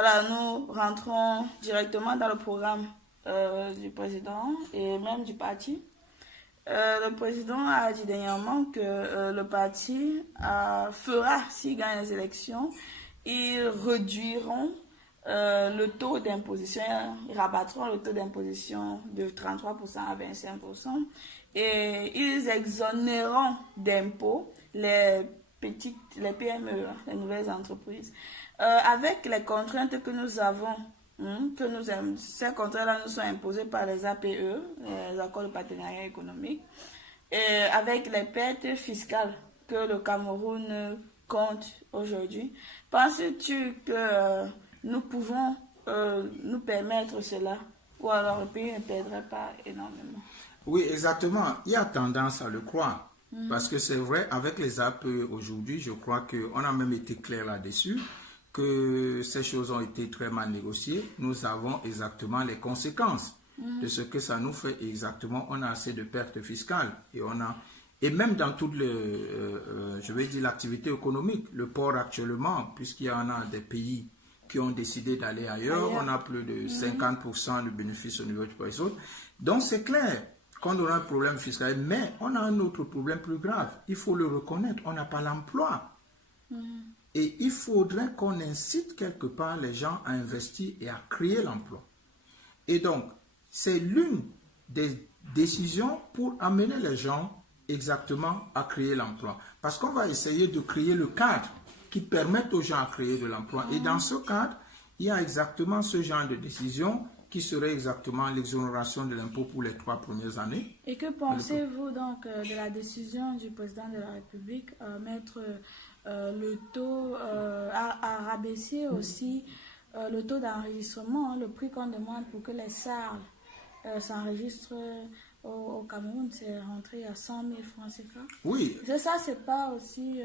Voilà, nous rentrons directement dans le programme du président et même du parti. Le président a dit dernièrement que le parti fera, s'il gagne les élections, ils réduiront le taux d'imposition, ils rabattront le taux d'imposition de 33% à 25% et ils exonéreront d'impôts les PME, les nouvelles entreprises. Avec les contraintes que nous avons, ces contraintes-là nous sont imposées par les APE, les accords de partenariat économique, et avec les pertes fiscales que le Cameroun compte aujourd'hui. Penses-tu que nous pouvons nous permettre cela, ou alors le pays ne perdrait pas énormément? Oui, exactement. Il y a tendance à le croire. Parce que c'est vrai, avec les APE aujourd'hui, je crois qu'on a même été clair là-dessus, que ces choses ont été très mal négociées. Nous avons exactement les conséquences de ce que ça nous fait exactement. On a assez de pertes fiscales et même dans toute l'activité économique, le port actuellement, puisqu'il y en a des pays qui ont décidé d'aller ailleurs, on a plus de 50% de bénéfices au niveau du pays. Donc c'est clair qu'on aura un problème fiscal, mais on a un autre problème plus grave. Il faut le reconnaître, on n'a pas l'emploi. Et il faudrait qu'on incite quelque part les gens à investir et à créer l'emploi. Et donc, c'est l'une des décisions pour amener les gens exactement à créer l'emploi. Parce qu'on va essayer de créer le cadre qui permette aux gens à créer de l'emploi. Et dans ce cadre, il y a exactement ce genre de décision qui serait exactement l'exonération de l'impôt pour les 3 premières années. Et que pensez-vous donc de la décision du président de la République mettre le taux, à rabaisser aussi le taux d'enregistrement, le prix qu'on demande pour que les salles s'enregistrent au Cameroun, c'est rentré à 100 000 francs CFA? Oui. Ça, c'est pas aussi...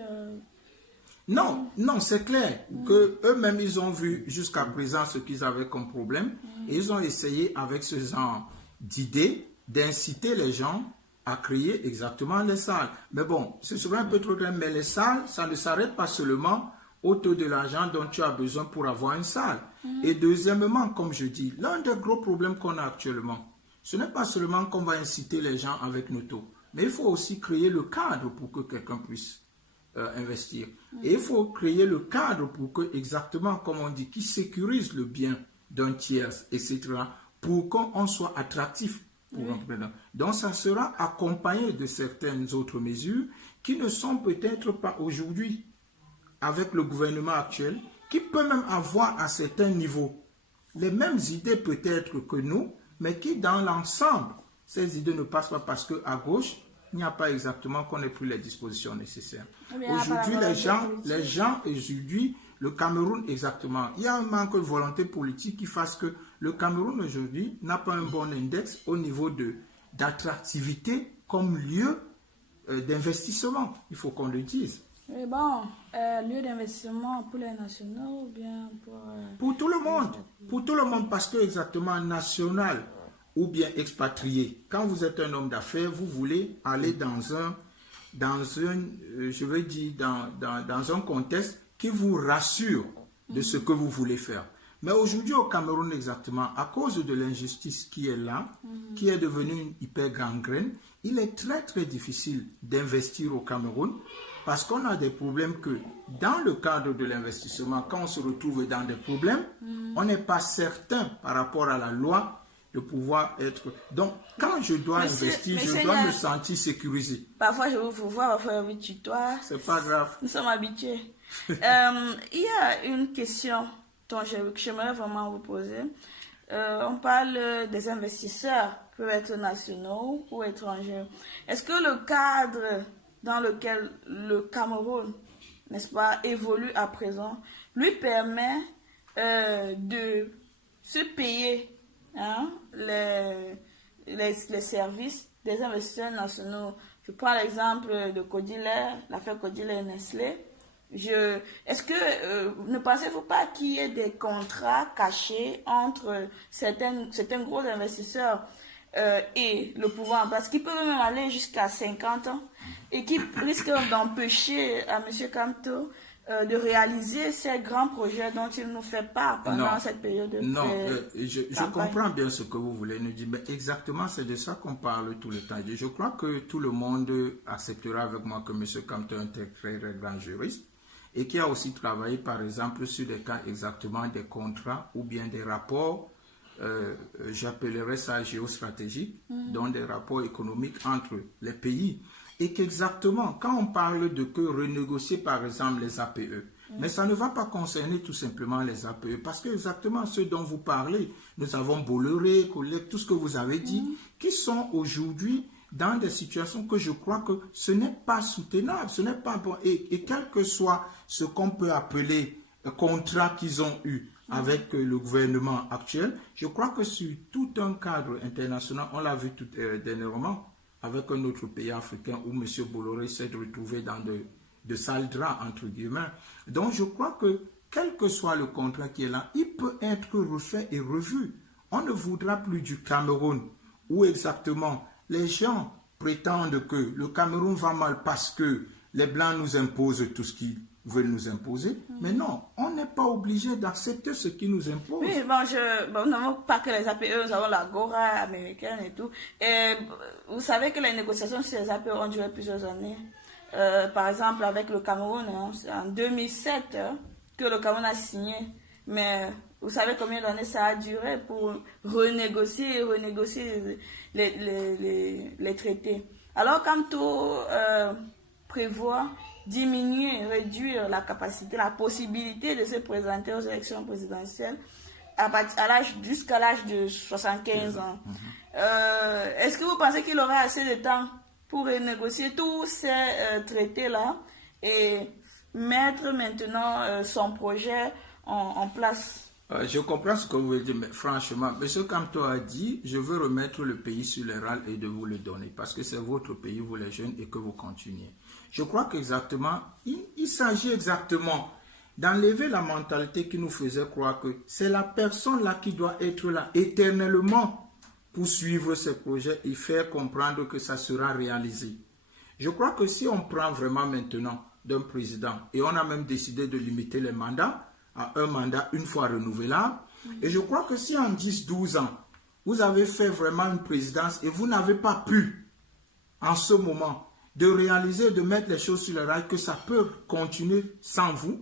Non, c'est clair que eux-mêmes, ils ont vu jusqu'à présent ce qu'ils avaient comme problème et ils ont essayé avec ce genre d'idées d'inciter les gens à créer exactement les salles. Mais bon, ce serait un peu trop grand, mais les salles, ça ne s'arrête pas seulement au taux de l'argent dont tu as besoin pour avoir une salle. Et deuxièmement, comme je dis, l'un des gros problèmes qu'on a actuellement, ce n'est pas seulement qu'on va inciter les gens avec nos taux, mais il faut aussi créer le cadre pour que quelqu'un puisse investir. Et il faut créer le cadre pour que, exactement comme on dit, qui sécurise le bien d'un tiers, etc., pour qu'on soit attractif pour rentrer dedans. Donc, ça sera accompagné de certaines autres mesures qui ne sont peut-être pas aujourd'hui avec le gouvernement actuel, qui peut même avoir à certains niveaux les mêmes idées peut-être que nous, mais qui dans l'ensemble, ces idées ne passent pas parce qu'à gauche, il n'y a pas exactement qu'on ait pris les dispositions nécessaires. Aujourd'hui, les gens, aujourd'hui, le Cameroun, exactement, il y a un manque de volonté politique qui fasse que le Cameroun aujourd'hui n'a pas un bon index au niveau d'attractivité comme lieu d'investissement. Il faut qu'on le dise. Mais bon, lieu d'investissement pour les nationaux ou bien pour tout le monde. Pour tout le monde, parce que exactement national ou bien expatrié. Quand vous êtes un homme d'affaires, vous voulez aller dans un contexte qui vous rassure de ce que vous voulez faire. Mais aujourd'hui au Cameroun exactement, à cause de l'injustice qui est là, qui est devenue une hyper gangrène, il est très très difficile d'investir au Cameroun parce qu'on a des problèmes que dans le cadre de l'investissement, quand on se retrouve dans des problèmes, on n'est pas certain par rapport à la loi de pouvoir être... Donc, quand je dois investir, je dois me sentir sécurisé. Parfois, je vous vois, parfois, je vous tutoie. C'est pas grave. Nous sommes habitués. Il y a une question que j'aimerais vraiment vous poser. On parle des investisseurs qui peuvent être nationaux ou étrangers. Est-ce que le cadre dans lequel le Cameroun, n'est-ce pas, évolue à présent, lui permet de se payer les services des investisseurs nationaux? Je prends l'exemple de Codilair, l'affaire Codilair et Nestlé. Est-ce que ne pensez-vous pas qu'il y ait des contrats cachés entre certains gros investisseurs et le pouvoir, parce qu'ils peuvent même aller jusqu'à 50 ans et qui risquent d'empêcher à M. Kamto de réaliser ces grands projets dont il nous fait part pendant cette période de je comprends bien ce que vous voulez nous dire, mais exactement, c'est de ça qu'on parle tout le temps. Je crois que tout le monde acceptera avec moi que M. Campton est un très, très grand juriste et qui a aussi travaillé, par exemple, sur des cas exactement des contrats ou bien des rapports, j'appellerais ça géostratégique, donc des rapports économiques entre les pays. Et qu'exactement, quand on parle de que renégocier par exemple les APE, mais ça ne va pas concerner tout simplement les APE, parce que exactement ce dont vous parlez, nous avons Bolloré, collègues, tout ce que vous avez dit, qui sont aujourd'hui dans des situations que je crois que ce n'est pas soutenable, ce n'est pas bon. Et quel que soit ce qu'on peut appeler contrat qu'ils ont eu avec le gouvernement actuel, je crois que sur tout un cadre international, on l'a vu tout dernièrement, avec un autre pays africain où M. Bolloré s'est retrouvé dans de sales draps, entre guillemets. Donc, je crois que, quel que soit le contrat qui est là, il peut être refait et revu. On ne voudra plus du Cameroun, où exactement les gens prétendent que le Cameroun va mal parce que les Blancs nous imposent tout ce qu'ils veulent nous imposer. Mais non, on n'est pas obligé d'accepter ce qu'ils nous imposent. Oui, bon, non, pas que les APE, nous avons la Gora américaine et tout. Et vous savez que les négociations sur les APE ont duré plusieurs années. Par exemple, avec le Cameroun, c'est en 2007 que le Cameroun a signé. Mais vous savez combien d'années ça a duré pour renégocier les traités. Alors, quand tout prévoit diminuer, réduire la capacité, la possibilité de se présenter aux élections présidentielles jusqu'à l'âge de 75 ans. Est-ce que vous pensez qu'il aura assez de temps pour renégocier tous ces traités-là et mettre maintenant son projet en place? Je comprends ce que vous voulez dire, mais franchement, M. Campton a dit, je veux remettre le pays sur les rails et de vous le donner, parce que c'est votre pays, vous les jeunes, et que vous continuez. Je crois qu'exactement, il s'agit exactement d'enlever la mentalité qui nous faisait croire que c'est la personne là qui doit être là éternellement pour suivre ces projets et faire comprendre que ça sera réalisé. Je crois que si on prend vraiment maintenant d'un président, et on a même décidé de limiter les mandats à un mandat une fois renouvelable, et je crois que si en 10-12 ans, vous avez fait vraiment une présidence et vous n'avez pas pu, en ce moment, de réaliser, de mettre les choses sur le rail, que ça peut continuer sans vous,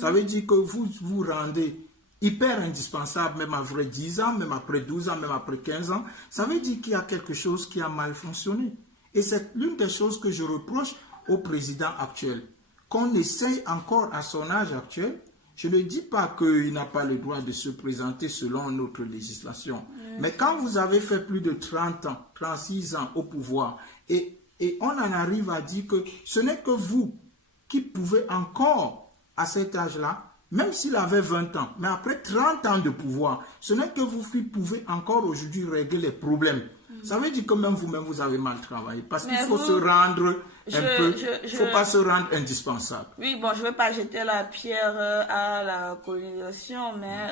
ça veut dire que vous vous rendez hyper indispensable, même après 10 ans, même après 12 ans, même après 15 ans. Ça veut dire qu'il y a quelque chose qui a mal fonctionné. Et c'est l'une des choses que je reproche au président actuel. Qu'on essaye encore à son âge actuel. Je ne dis pas qu'il n'a pas le droit de se présenter selon notre législation. Mais quand vous avez fait plus de 30 ans, 36 ans au pouvoir, et on en arrive à dire que ce n'est que vous qui pouvez encore, à cet âge-là, même s'il avait 20 ans, mais après 30 ans de pouvoir, ce n'est que vous qui pouvez encore aujourd'hui régler les problèmes. Ça veut dire que même vous-même, vous avez mal travaillé. Parce qu'il faut se rendre il ne faut pas se rendre indispensable. Oui, bon, je ne veux pas jeter la pierre à la colonisation, mais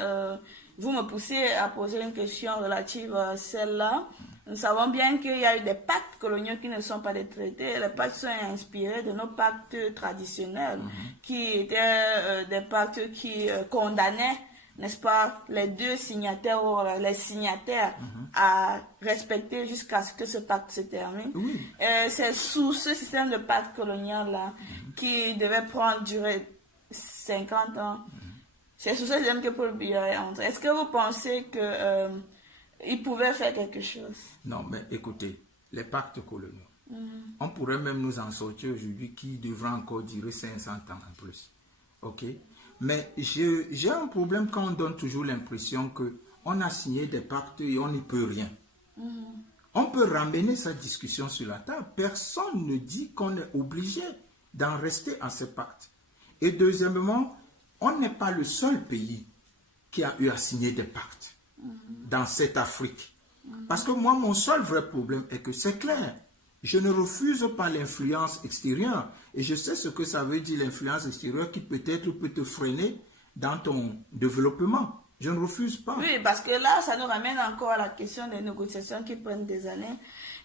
vous me poussez à poser une question relative à celle-là. Nous savons bien qu'il y a eu des pactes coloniaux qui ne sont pas des traités. Les pactes sont inspirés de nos pactes traditionnels, qui étaient des pactes qui condamnaient, n'est-ce pas, les deux signataires ou les signataires à respecter jusqu'à ce que ce pacte se termine. C'est sous ce système de pacte colonial-là qui devait durer 50 ans. C'est sous ce système que Paul Biya est entré. Est-ce que vous pensez que il pouvait faire quelque chose? Non, mais écoutez, les pactes coloniaux, on pourrait même nous en sortir aujourd'hui qui devra encore durer 500 ans en plus. Ok? Mais j'ai un problème quand on donne toujours l'impression qu'on a signé des pactes et on n'y peut rien. On peut ramener cette discussion sur la table. Personne ne dit qu'on est obligé d'en rester à ces pactes. Et deuxièmement, on n'est pas le seul pays qui a eu à signer des pactes dans cette Afrique. Parce que moi, mon seul vrai problème est que c'est clair. Je ne refuse pas l'influence extérieure. Et je sais ce que ça veut dire, l'influence extérieure, qui peut-être peut te freiner dans ton développement. Je ne refuse pas. Oui, parce que là, ça nous ramène encore à la question des négociations qui prennent des années.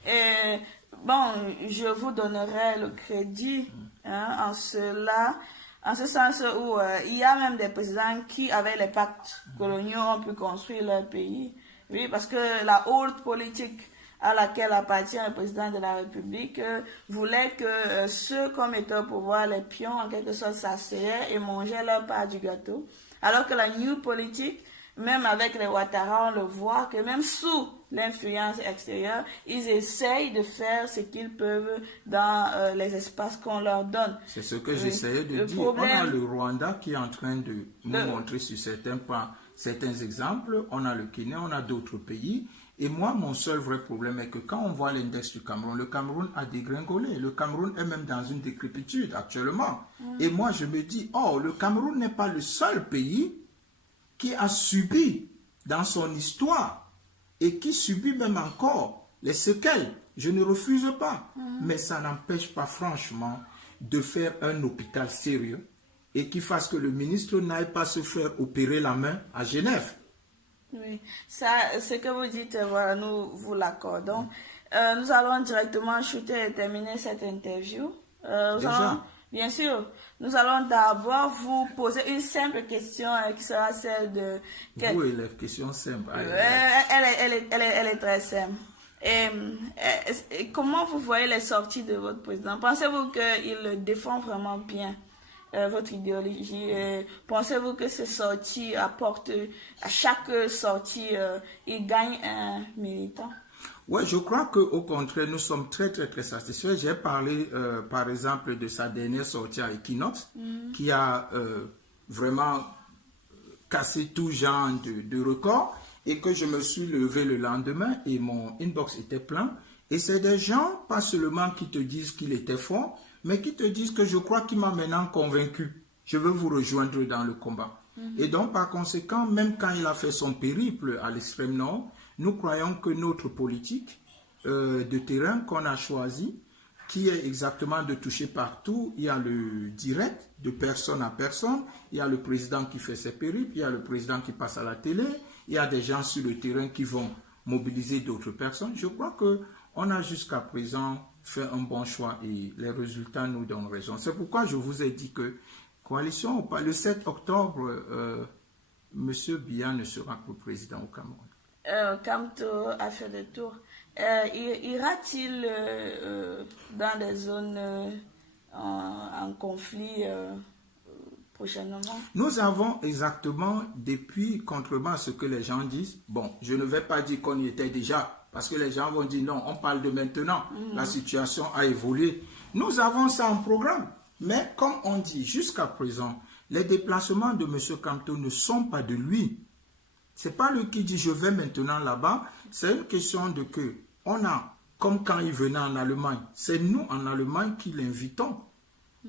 Et bon, je vous donnerai le crédit en cela. En ce sens où il y a même des présidents qui, avec les pactes coloniaux, ont pu construire leur pays. Oui, parce que la haute politique à laquelle appartient le président de la République voulait que ceux comme étaient au pouvoir, les pions, en quelque sorte, s'asseyaient et mangeaient leur part du gâteau. Alors que la new politique, même avec les Ouattara, on le voit que même sous l'influence extérieure, ils essayent de faire ce qu'ils peuvent dans les espaces qu'on leur donne. C'est ce que j'essayais de dire. On a le Rwanda qui est en train de nous montrer sur certains points, certains exemples. On a le Kenya, on a d'autres pays. Et moi, mon seul vrai problème est que quand on voit l'index du Cameroun, le Cameroun a dégringolé. Le Cameroun est même dans une décrépitude actuellement. Et moi, je me dis, oh, le Cameroun n'est pas le seul pays qui a subi dans son histoire et qui subit même encore les séquelles. Je ne refuse pas. Mais ça n'empêche pas franchement de faire un hôpital sérieux et qui fasse que le ministre n'aille pas se faire opérer la main à Genève. Oui, ça, ce que vous dites, voilà, nous vous l'accordons. Nous allons directement shooter et terminer cette interview. Bien sûr, nous allons d'abord vous poser une simple question qui sera celle de... Oui, la question simple. Elle est très simple. Et comment vous voyez les sorties de votre président? Pensez-vous qu'il défend vraiment bien votre idéologie? Pensez-vous que ces sorties apportent, à chaque sortie, il gagne un militant? Oui, je crois qu'au contraire, nous sommes très, très, très satisfaits. J'ai parlé, par exemple, de sa dernière sortie à Equinox, qui a vraiment cassé tout genre de records, et que je me suis levé le lendemain et mon inbox était plein. Et c'est des gens, pas seulement qui te disent qu'il était fort, mais qui te disent que je crois qu'il m'a maintenant convaincu. Je veux vous rejoindre dans le combat. Et donc, par conséquent, même quand il a fait son périple à l'extrême nord, nous croyons que notre politique de terrain qu'on a choisi, qui est exactement de toucher partout, il y a le direct, de personne à personne, il y a le président qui fait ses périples, il y a le président qui passe à la télé, il y a des gens sur le terrain qui vont mobiliser d'autres personnes. Je crois qu'on a jusqu'à présent fait un bon choix et les résultats nous donnent raison. C'est pourquoi je vous ai dit que coalition, le 7 octobre, M. Biya ne sera plus président au Cameroun. Kamto a fait le tour. Ira-t-il dans des zones en conflit prochainement? Nous avons exactement, depuis, contrairement à ce que les gens disent, bon, je ne vais pas dire qu'on y était déjà, parce que les gens vont dire non, on parle de maintenant, la situation a évolué. Nous avons ça en programme, mais comme on dit jusqu'à présent, les déplacements de M. Kamto ne sont pas de lui. Ce n'est pas lui qui dit je vais maintenant là-bas, c'est une question de que on a, comme quand il venait en Allemagne, c'est nous en Allemagne qui l'invitons.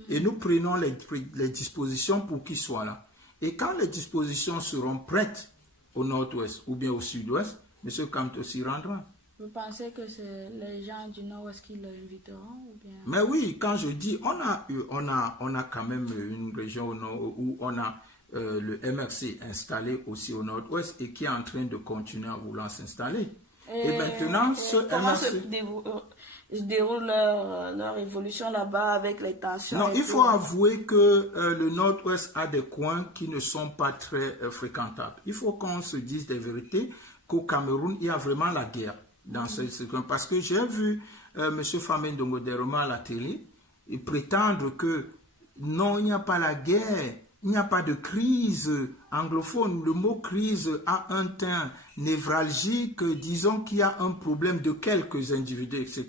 Et nous prenons les dispositions pour qu'il soit là. Et quand les dispositions seront prêtes au nord-ouest ou bien au sud-ouest, M. Kamto s'y rendra. Vous pensez que c'est les gens du nord-ouest qui l'inviteront ou bien... Mais oui, quand je dis, on a quand même une région au nord où on a le MRC installé aussi au nord-ouest et qui est en train de continuer à vouloir s'installer. Et maintenant, ce MRC... se déroule leur évolution là-bas avec les tensions? Non, il faut avouer que le nord-ouest a des coins qui ne sont pas très fréquentables. Il faut qu'on se dise des vérités qu'au Cameroun, il y a vraiment la guerre dans ce coin. Parce que j'ai vu M. Famé Ndongo Deroma à la télé et prétendre que non, il n'y a pas la guerre, il n'y a pas de crise anglophone. Le mot crise a un teint névralgique, disons qu'il y a un problème de quelques individus, etc.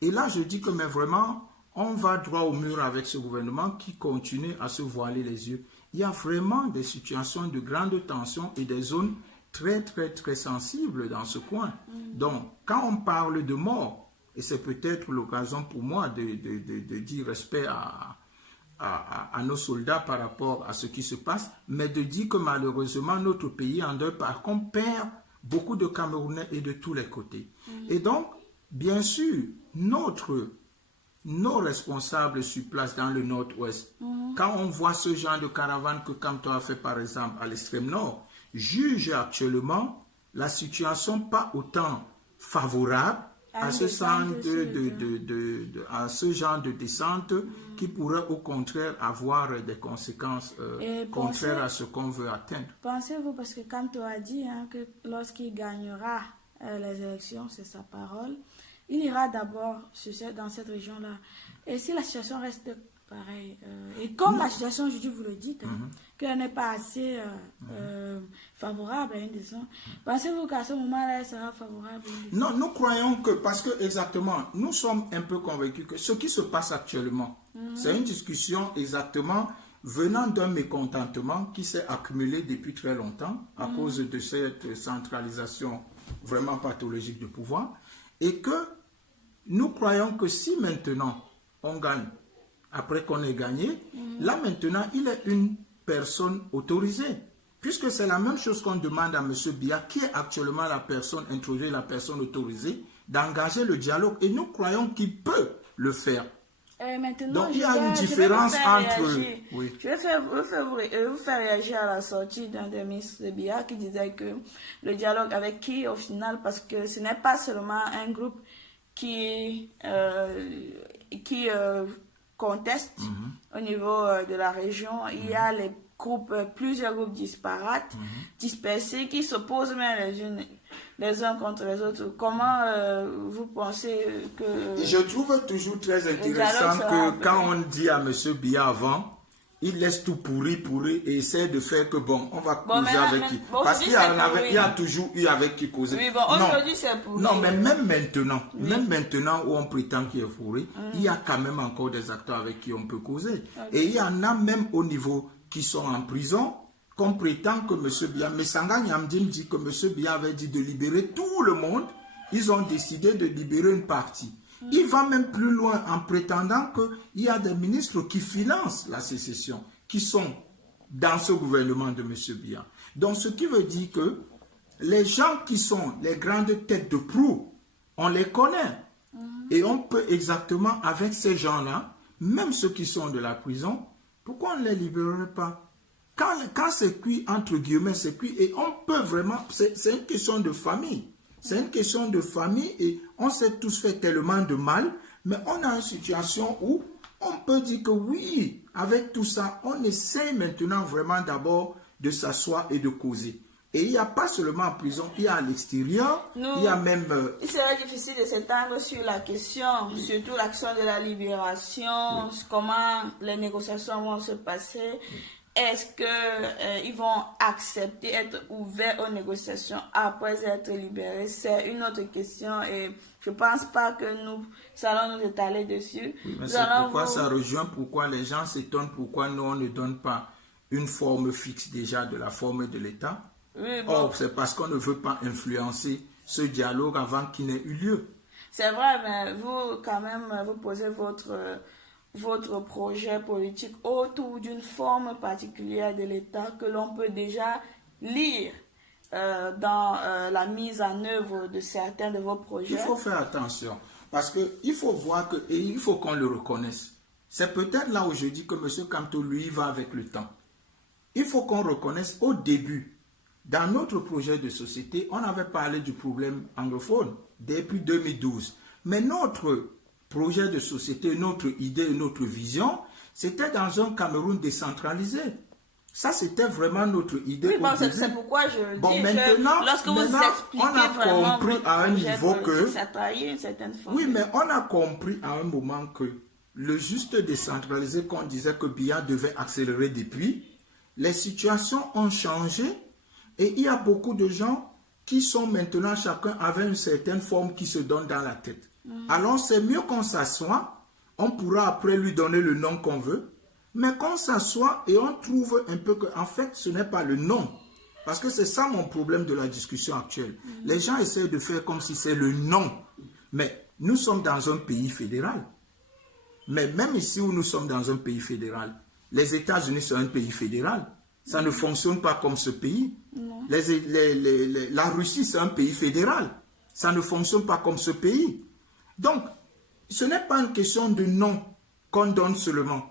Et là, je dis que mais vraiment, on va droit au mur avec ce gouvernement qui continue à se voiler les yeux. Il y a vraiment des situations de grande tension et des zones très, très, très sensibles dans ce coin. Donc, quand on parle de mort, et c'est peut-être l'occasion pour moi de dire respect à nos soldats par rapport à ce qui se passe, mais de dire que malheureusement notre pays en deuil, par contre, perd beaucoup de Camerounais et de tous les côtés. Et donc, bien sûr, nos responsables sur place dans le nord-ouest, quand on voit ce genre de caravane que Kamto a fait par exemple à l'extrême nord, jugent actuellement la situation pas autant favorable à ce genre de descente qui pourrait au contraire avoir des conséquences contraires à ce qu'on veut atteindre. Pensez-vous, parce que comme tu as dit, hein, que lorsqu'il gagnera les élections, c'est sa parole, il ira d'abord dans cette région-là. Et si la situation reste pareille, et comme la situation, je dis, vous le dites, qu'elle n'est pas assez favorable à une descente, pensez-vous qu'à ce moment-là, elle sera favorable à une descente? Non, nous croyons que, parce que exactement, nous sommes un peu convaincus que ce qui se passe actuellement, c'est une discussion exactement venant d'un mécontentement qui s'est accumulé depuis très longtemps à cause de cette centralisation vraiment pathologique de pouvoir, et que nous croyons que si maintenant on gagne, après qu'on ait gagné, là maintenant il est une personne autorisée, puisque c'est la même chose qu'on demande à M. Biya, qui est actuellement la personne introduite, la personne autorisée, d'engager le dialogue, et nous croyons qu'il peut le faire. Maintenant, donc il y a une différence entre... Oui. Je vais vous faire réagir à la sortie d'un des ministres de Biya qui disait que le dialogue avec qui au final, parce que ce n'est pas seulement un groupe qui conteste au niveau de la région, il y a plusieurs groupes disparates, dispersés, qui s'opposent même les uns contre les autres. Comment vous pensez que... Je trouve toujours très intéressant que quand on dit à M. Biya avant, il laisse tout pourri et essaie de faire que bon, on va causer avec qui. Parce qu'il y a toujours eu avec qui causer. Oui, bon, aujourd'hui c'est pourri. Non, mais même maintenant où on prétend qu'il est pourri, il y a quand même encore des acteurs avec qui on peut causer. Et il y en a même au niveau qui sont en prison, qu'on prétend que M. Biya, mais Sanga Nyamdim dit que M. Biya avait dit de libérer tout le monde. Ils ont décidé de libérer une partie. Il va même plus loin en prétendant qu'il y a des ministres qui financent la sécession, qui sont dans ce gouvernement de M. Biya. Donc, ce qui veut dire que les gens qui sont les grandes têtes de proue, on les connaît. Et on peut exactement, avec ces gens-là, même ceux qui sont de la prison, pourquoi on ne les libérerait pas? Quand c'est cuit, entre guillemets, c'est cuit, et on peut vraiment, c'est une question de famille. C'est une question de famille et on s'est tous fait tellement de mal, mais on a une situation où on peut dire que oui, avec tout ça, on essaie maintenant vraiment d'abord de s'asseoir et de causer. Et il n'y a pas seulement en prison, il y a à l'extérieur, il y a même... Il serait difficile de s'étendre sur la question, surtout l'action de la libération, comment les négociations vont se passer. Est-ce qu'ils vont accepter, être ouverts aux négociations après être libérés? C'est une autre question et je ne pense pas que nous allons nous étaler dessus. Oui, mais c'est pourquoi ça rejoint, pourquoi les gens s'étonnent, pourquoi nous on ne donne pas une forme fixe déjà de la forme de l'État. Oui, bon. Or, c'est parce qu'on ne veut pas influencer ce dialogue avant qu'il n'ait eu lieu. C'est vrai, mais vous, quand même, vous posez votre projet politique autour d'une forme particulière de l'État que l'on peut déjà lire dans la mise en œuvre de certains de vos projets. Il faut faire attention parce qu'il faut voir que, et il faut qu'on le reconnaisse. C'est peut-être là où je dis que M. Kamto, lui, va avec le temps. Il faut qu'on reconnaisse au début, dans notre projet de société, on avait parlé du problème anglophone depuis 2012. Mais notre projet de société, notre idée, notre vision, c'était dans un Cameroun décentralisé. Ça, c'était vraiment notre idée. Oui, bon, c'est pourquoi je dis maintenant, que lorsque vous expliquez on a compris à un niveau que... ça trahit une certaine forme. Oui, mais on a compris à un moment que le juste décentralisé qu'on disait que Biya devait accélérer depuis, les situations ont changé et il y a beaucoup de gens qui sont maintenant, chacun avec une certaine forme qui se donne dans la tête. Alors, c'est mieux qu'on s'assoie, on pourra après lui donner le nom qu'on veut, mais qu'on s'assoie et on trouve un peu que, en fait, ce n'est pas le nom. Parce que c'est ça mon problème de la discussion actuelle. Les gens essaient de faire comme si c'est le nom. Mais nous sommes dans un pays fédéral. Mais même ici où nous sommes dans un pays fédéral, les États-Unis sont un pays fédéral. Ça ne fonctionne pas comme ce pays. La Russie, c'est un pays fédéral. Ça ne fonctionne pas comme ce pays. Donc, ce n'est pas une question de nom qu'on donne seulement.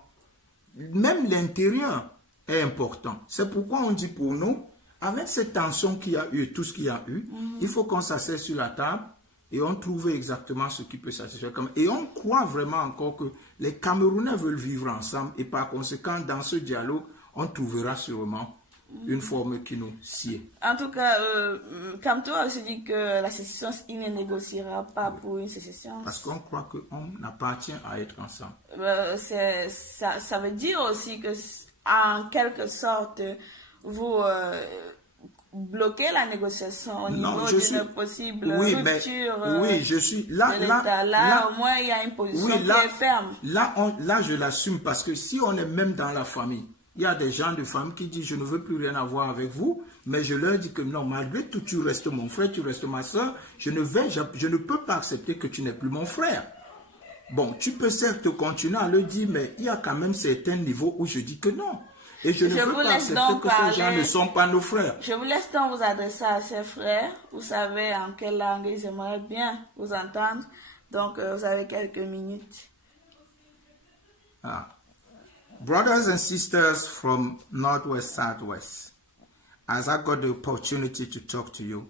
Même l'intérieur est important. C'est pourquoi on dit pour nous, avec cette tension qu'il y a eu, tout ce qu'il y a eu, il faut qu'on s'asseye sur la table et ont trouvé exactement ce qui peut satisfaire. Et on croit vraiment encore que les Camerounais veulent vivre ensemble et par conséquent, dans ce dialogue, on trouvera sûrement une forme qui nous sied. En tout cas, Camto a aussi dit que la sécession, il ne négociera pas pour une sécession. Parce qu'on croit qu'on appartient à être ensemble. Ça veut dire aussi que, en quelque sorte, vous bloquez la négociation au niveau d'une possible rupture oui, je suis là. de l'État. Là, au moins, il y a une position qui est ferme. Là, je l'assume parce que si on est même dans la famille, il y a des gens de famille qui disent je ne veux plus rien avoir avec vous, mais je leur dis que non, malgré tout, tu restes mon frère, tu restes ma soeur, je ne peux pas accepter que tu n'es plus mon frère. Bon, tu peux certes continuer à le dire, mais il y a quand même certains niveaux où je dis que non. Et je ne veux pas accepter que ces gens ne sont pas nos frères. Je vous laisse donc vous adresser à ces frères. Vous savez en quelle langue ils aimeraient bien vous entendre. Donc, vous avez quelques minutes. Brothers and sisters from Northwest, Southwest, as I got the opportunity to talk to you,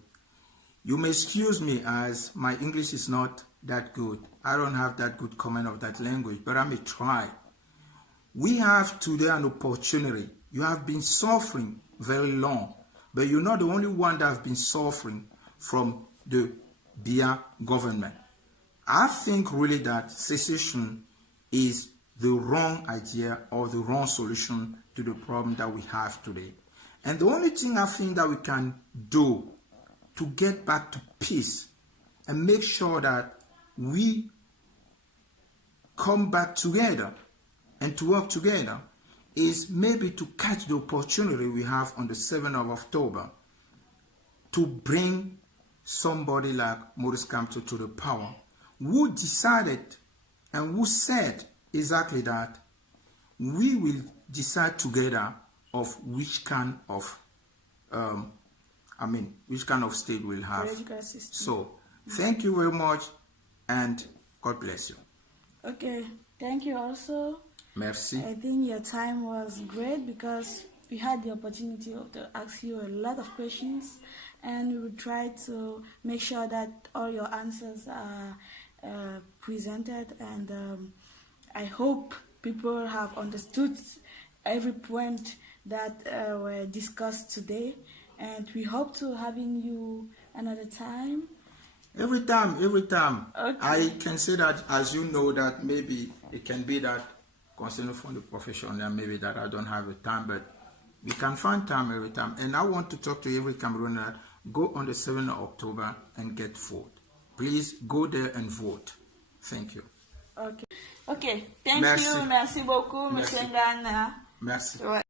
you may excuse me as my English is not that good. I don't have that good command of that language, but I may try. We have today an opportunity. You have been suffering very long, but you're not the only one that has been suffering from the Biya government. I think really that secession is the wrong idea or the wrong solution to the problem that we have today. And the only thing I think that we can do to get back to peace and make sure that we come back together and to work together is maybe to catch the opportunity we have on the 7th of October to bring somebody like Maurice Kamto to the power, who decided and who said exactly that we will decide together of which kind of which kind of state we'll have. So thank you very much and God bless you. Okay, thank you also. Merci. I think your time was great because we had the opportunity to ask you a lot of questions, and we will try to make sure that all your answers are presented, and I hope people have understood every point that were discussed today, and we hope to having you another time. Every time. Okay. I can say that, as you know, that maybe it can be that concerning from the profession, and maybe that I don't have the time, but we can find time every time. And I want to talk to every Cameroonian that go on the 7th of October and get vote. Please go there and vote. Thank you. Okay. Thank you. Merci beaucoup, Monsieur Ngana. Merci. Ouais.